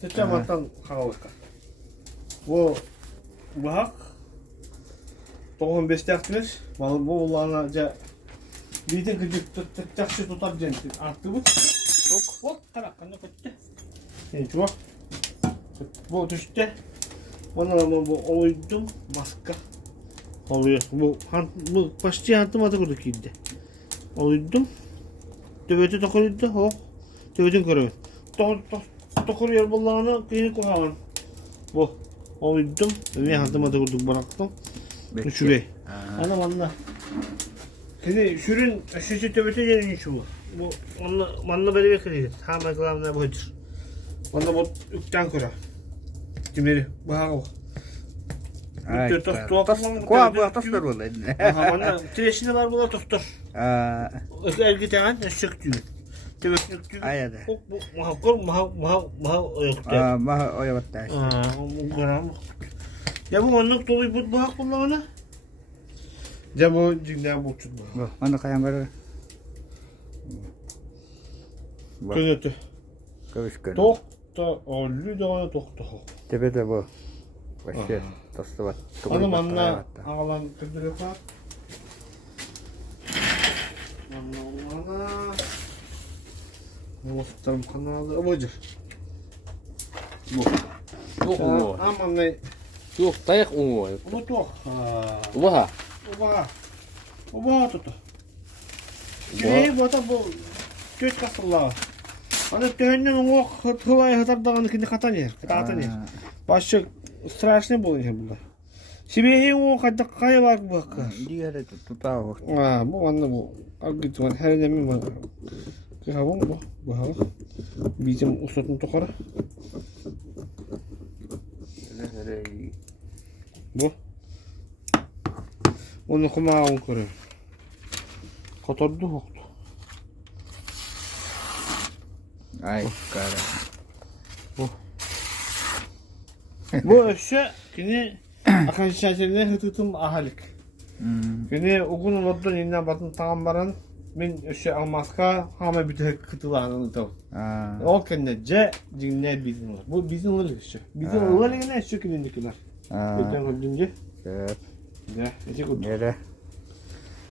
Kecamatan Karalıka. Bu hak 95 yaktınız. Bu olanlarca bir de gıcık tıkçakçı tutar cennet. Arttı bu. Hop karakanına kaçtı. Neyse bak. Bu düştü. Bana ama bu oydum maska. Oluyor. Bu başçı yantım adı kurduk giydi. Oydum. Döveti tokuluydu. Hop. Dövetin görüyor. Dokuruyor bullağını kıyını koyalım. Bu. Oydum. Ve yantıma da kurduk bıraktım. Şuraya. Anla. Şimdi şürün şişi döveti yerin şu bu. Bu onunla böyle bekliyor. Ha bakalım ne budur. Onda bu ükten kura. Kimleri? Bakalım. Kuah buah tostur oldu. Bana tireşini var bula tostur. Ergi tağın eşek düğün. Tebeklik düğün. Ayada. Bu maha oyukta. Maha oyukta. Bu gram. Ya bu onluk dolu bu hak bunlarına. Ya bu cimden bu çutma. Bu onu kayan böyle. Könötü. Kavuşkan. Tokta ollu da tokta. Tepede bu. Başka tostu var. Hanım anla ağlan kırdırıyor bak. Anla. Muhtarım kanalı abacı. Bu. Yok Aman ne? yok dayak o. Bu tok. Oha. Oba tutu. Ne bu da bu. Göç kasılla. Ana tönün o hılay hatardağını kindi katanıyor. Katanıyor. Başka страшный болуyor burada. Sibehi o kadar kaya var bak. Diğeri tutar. Bu anne bu. Agit var her zaman var. Kıhavun bu. Bu hava. Bizim usatın tokara. Bu. Onu kuma on kore. Kotordu hoktu. Ay kara. Bu öşe kini akan şaşırına hıtıtım ahalik. Kini ogun olurdu yeniden batın tamam baran min öşe almaska hama bütün kıtılarını tav. O kendince cinler bizim olur. Bu bizim olur öşe. Bizim olur yine öşe kinindekiler. Öten öldünce. Evet. Ya, ece kutu. Nere?